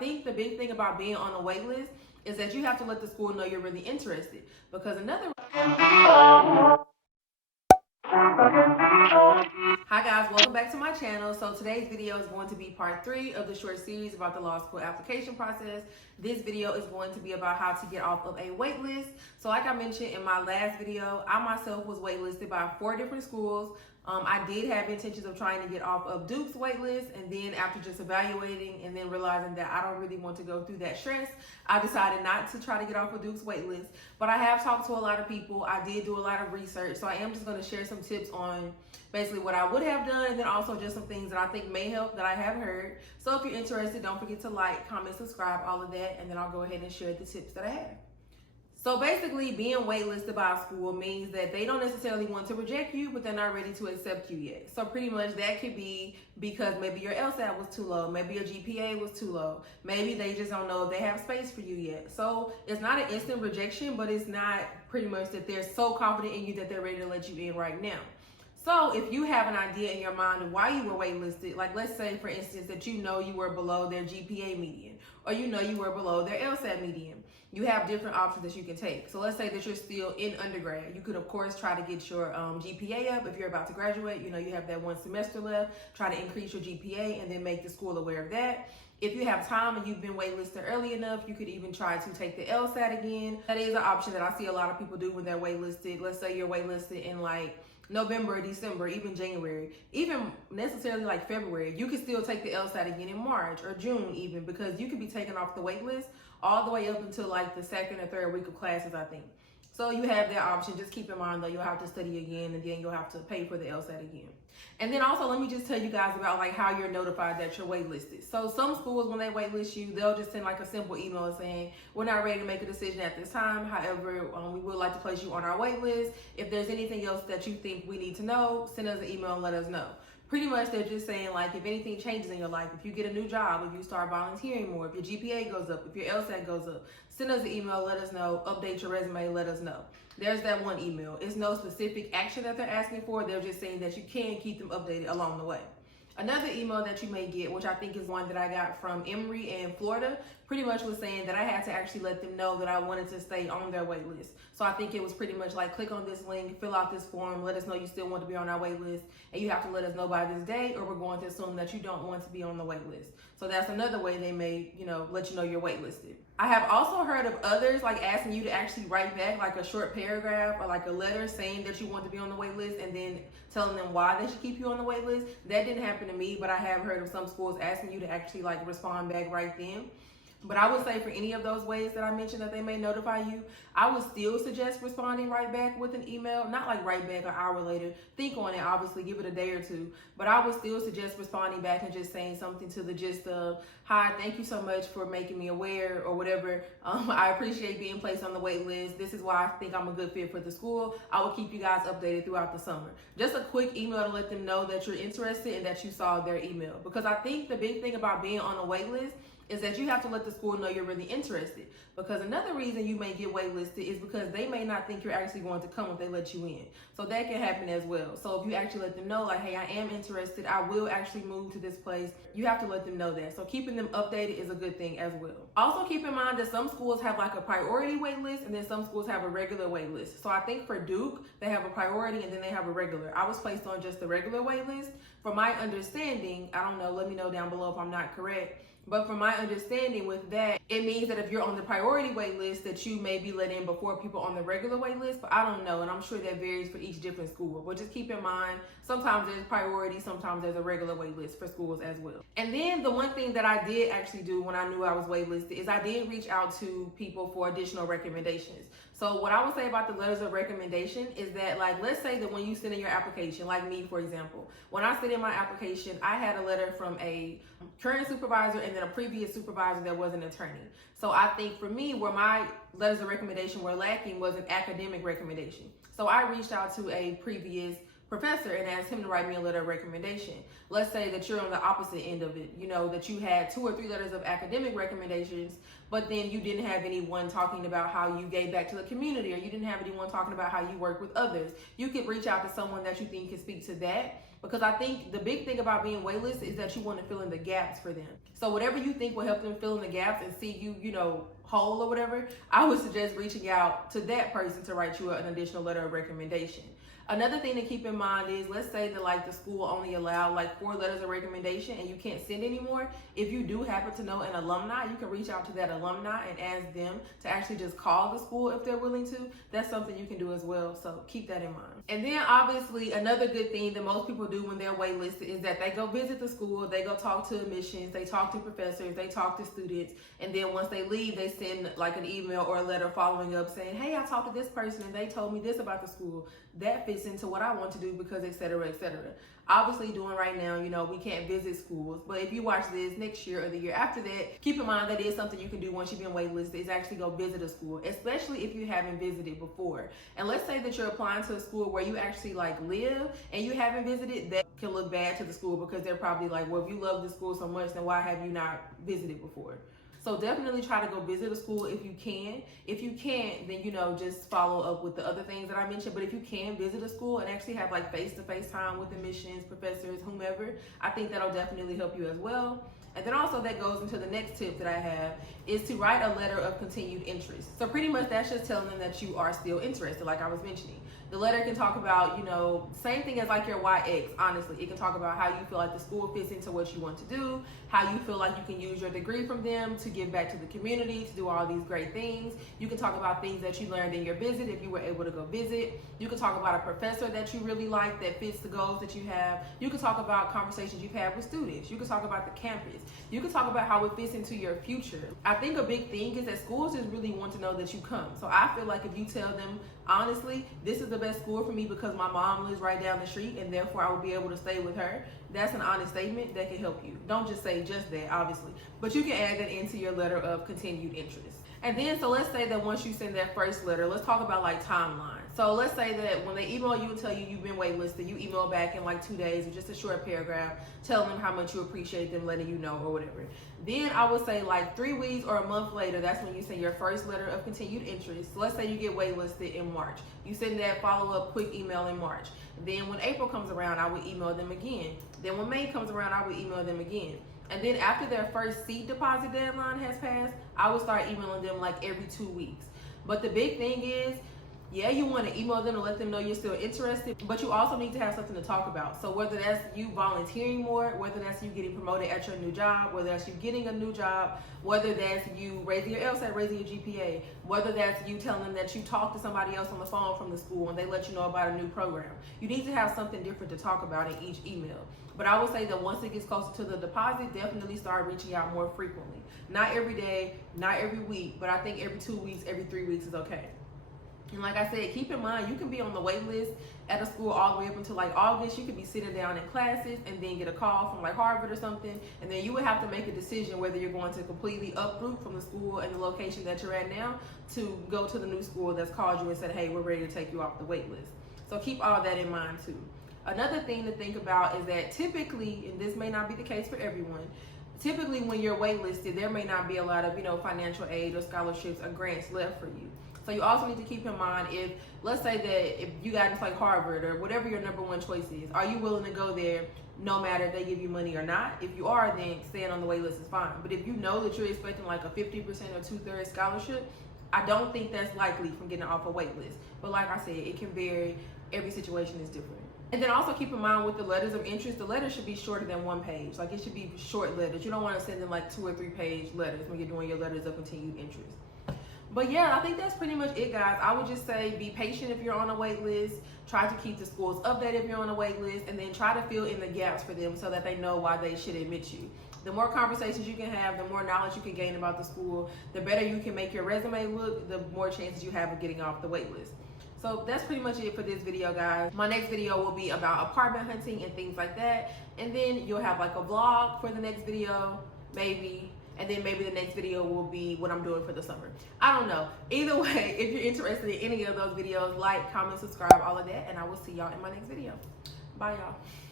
think the big thing about being on a wait list is that you have to let the school know you're really interested. Because another Hi guys, welcome back to my channel. So today's video is going to be part 3 of the short series about the law school application process. This video is going to be about how to get off of a wait list. So like I mentioned in my last video, I myself was waitlisted by 4 different schools. I did have intentions of trying to get off of Duke's waitlist, and then after just evaluating and then realizing that I don't really want to go through that stress, I decided not to try to get off of Duke's waitlist. But I have talked to a lot of people. I did do a lot of research, so I am just going to share some tips on basically what I would have done, and then also just some things that I think may help that I have heard. So if you're interested, don't forget to like, comment, subscribe, all of that, and then I'll go ahead and share the tips that I have. So basically, being waitlisted by a school means that they don't necessarily want to reject you, but they're not ready to accept you yet. So pretty much that could be because maybe your LSAT was too low, maybe your GPA was too low, maybe they just don't know if they have space for you yet. So it's not an instant rejection, but it's not pretty much that they're so confident in you that they're ready to let you in right now. So if you have an idea in your mind of why you were waitlisted, like let's say for instance that you know you were below their GPA median, or you know you were below their LSAT median, you have different options that you can take. So let's say that you're still in undergrad. You could of course try to get your GPA up. If you're about to graduate, you know you have that 1 semester left, try to increase your GPA and then make the school aware of that. If you have time and you've been waitlisted early enough, you could even try to take the LSAT again. That is an option that I see a lot of people do when they're waitlisted. Let's say you're waitlisted in like November, December, even January, even necessarily like February. You could still take the LSAT again in March or June even, because you could be taken off the wait list all the way up until like the 2nd or 3rd week of classes, I think. So you have that option. Just keep in mind though, you'll have to study again and then you'll have to pay for the LSAT again. And then also let me just tell you guys about like how you're notified that you're waitlisted. So some schools, when they waitlist you, they'll just send like a simple email saying, we're not ready to make a decision at this time. However, we would like to place you on our wait list. If there's anything else that you think we need to know, send us an email and let us know. Pretty much they're just saying like if anything changes in your life, if you get a new job, if you start volunteering more, if your GPA goes up, if your LSAT goes up, send us an email, let us know, update your resume, let us know. There's that one email. It's no specific action that they're asking for. They're just saying that you can keep them updated along the way. Another email that you may get, which I think is one that I got from Emory in Florida, pretty much was saying that I had to actually let them know that I wanted to stay on their wait list. So I think it was pretty much like, click on this link, fill out this form, let us know you still want to be on our wait list, and you have to let us know by this day, or we're going to assume that you don't want to be on the wait list. So that's another way they may, let you know you're waitlisted. I have also heard of others like asking you to actually write back like a short paragraph or like a letter saying that you want to be on the wait list and then telling them why they should keep you on the wait list. That didn't happen to me, but I have heard of some schools asking you to actually like respond back right then. But I would say for any of those ways that I mentioned that they may notify you, I would still suggest responding right back with an email, not like right back an hour later. Think on it, obviously, give it a day or two. But I would still suggest responding back and just saying something to the gist of, hi, thank you so much for making me aware or whatever. I appreciate being placed on the wait list. This is why I think I'm a good fit for the school. I will keep you guys updated throughout the summer. Just a quick email to let them know that you're interested and that you saw their email. Because I think the big thing about being on a wait list is that you have to let the school know you're really interested. Because another reason you may get waitlisted is because they may not think you're actually going to come if they let you in. So that can happen as well. So if you actually let them know like, hey, I am interested, I will actually move to this place, you have to let them know that. So keeping them updated is a good thing as well. Also keep in mind that some schools have like a priority wait list and then some schools have a regular wait list. So I think for Duke, they have a priority and then they have a regular. I was placed on just the regular wait list. From my understanding, I don't know, let me know down below if I'm not correct. But from my understanding with that, it means that if you're on the priority wait list that you may be let in before people on the regular wait list, but I don't know. And I'm sure that varies for each different school. But just keep in mind, sometimes there's priority, sometimes there's a regular wait list for schools as well. And then the one thing that I did actually do when I knew I was waitlisted is I did reach out to people for additional recommendations. So what I would say about the letters of recommendation is that, like, let's say that when you send in your application, like me, for example, when I sent in my application, I had a letter from a current supervisor and then a previous supervisor that was an attorney. So I think for me, where my letters of recommendation were lacking was an academic recommendation. So I reached out to a previous professor and ask him to write me a letter of recommendation. Let's say that you're on the opposite end of it, that you had 2 or 3 letters of academic recommendations, but then you didn't have anyone talking about how you gave back to the community, or you didn't have anyone talking about how you work with others. You could reach out to someone that you think can speak to that, because I think the big thing about being waitlist is that you want to fill in the gaps for them. So whatever you think will help them fill in the gaps and see you, whole or whatever, I would suggest reaching out to that person to write you an additional letter of recommendation. Another thing to keep in mind is, let's say that like the school only allowed like 4 letters of recommendation and you can't send anymore. If you do happen to know an alumni, you can reach out to that alumni and ask them to actually just call the school if they're willing to. That's something you can do as well, so keep that in mind. And then obviously another good thing that most people do when they're waitlisted is that they go visit the school, they go talk to admissions, they talk to professors, they talk to students, and then once they leave, they send like an email or a letter following up saying, hey, I talked to this person and they told me this about the school. That fits into what I want to do because et cetera, et cetera. Obviously doing right now, we can't visit schools, but if you watch this next year or the year after that, keep in mind that is something you can do once you've been waitlisted, is actually go visit a school, especially if you haven't visited before. And let's say that you're applying to a school where you actually like live and you haven't visited, that can look bad to the school because they're probably like, well, if you love this school so much, then why have you not visited before? So definitely try to go visit a school if you can. If you can't, then, just follow up with the other things that I mentioned. But if you can visit a school and actually have like face-to-face time with admissions, professors, whomever, I think that'll definitely help you as well. And then also that goes into the next tip that I have, is to write a letter of continued interest. So pretty much that's just telling them that you are still interested, like I was mentioning. The letter can talk about, same thing as like your YX, honestly. It can talk about how you feel like the school fits into what you want to do, how you feel like you can use your degree from them to give back to the community, to do all these great things. You can talk about things that you learned in your visit if you were able to go visit. You can talk about a professor that you really like that fits the goals that you have. You can talk about conversations you've had with students. You can talk about the campus. You can talk about how it fits into your future. I think a big thing is that schools just really want to know that you come. So I feel like if you tell them, honestly, this is the best school for me because my mom lives right down the street and therefore I will be able to stay with her, that's an honest statement that can help you. Don't just say just that, obviously, but you can add that into your letter of continued interest. And then, so let's say that once you send that first letter, let's talk about like timeline. So let's say that when they email you and tell you you've been waitlisted, you email back in like 2 days with just a short paragraph telling them how much you appreciate them letting you know or whatever. Then I would say like 3 weeks or a month later, that's when you send your first letter of continued interest. So let's say you get waitlisted in March. You send that follow-up quick email in March. Then when April comes around, I would email them again. Then when May comes around, I would email them again. And then after their first seat deposit deadline has passed, I would start emailing them like every 2 weeks. But the big thing is, yeah, you want to email them to let them know you're still interested, but you also need to have something to talk about. So whether that's you volunteering more, whether that's you getting promoted at your new job, whether that's you getting a new job, whether that's you raising your LSAT, raising your GPA, whether that's you telling them that you talked to somebody else on the phone from the school and they let you know about a new program. You need to have something different to talk about in each email. But I would say that once it gets closer to the deposit, definitely start reaching out more frequently. Not every day, not every week, but I think every 2 weeks, every 3 weeks is okay. And like I said, keep in mind, you can be on the wait list at a school all the way up until like August. You could be sitting down in classes and then get a call from like Harvard or something. And then you would have to make a decision whether you're going to completely uproot from the school and the location that you're at now to go to the new school that's called you and said, hey, we're ready to take you off the wait list. So keep all that in mind too. Another thing to think about is that typically, and this may not be the case for everyone, typically when you're waitlisted, there may not be a lot of, financial aid or scholarships or grants left for you. So you also need to keep in mind, if, let's say that if you got into like Harvard or whatever your number one choice is, are you willing to go there no matter if they give you money or not? If you are, then staying on the wait list is fine. But if you know that you're expecting like a 50% or 2/3 scholarship, I don't think that's likely from getting off a wait list. But like I said, it can vary. Every situation is different. And then also keep in mind with the letters of interest, the letter should be shorter than 1 page. Like it should be short letters. You don't want to send them like 2 or 3 page letters when you're doing your letters of continued interest. But yeah, I think that's pretty much it, guys. I would just say be patient if you're on a wait list. Try to keep the schools updated if you're on a wait list, and then try to fill in the gaps for them so that they know why they should admit you. The more conversations you can have, the more knowledge you can gain about the school, the better you can make your resume look, the more chances you have of getting off the wait list. So that's pretty much it for this video, guys. My next video will be about apartment hunting and things like that. And then you'll have like a vlog for the next video, maybe. And then maybe the next video will be what I'm doing for the summer. I don't know. Either way, if you're interested in any of those videos, like, comment, subscribe, all of that. And I will see y'all in my next video. Bye, y'all.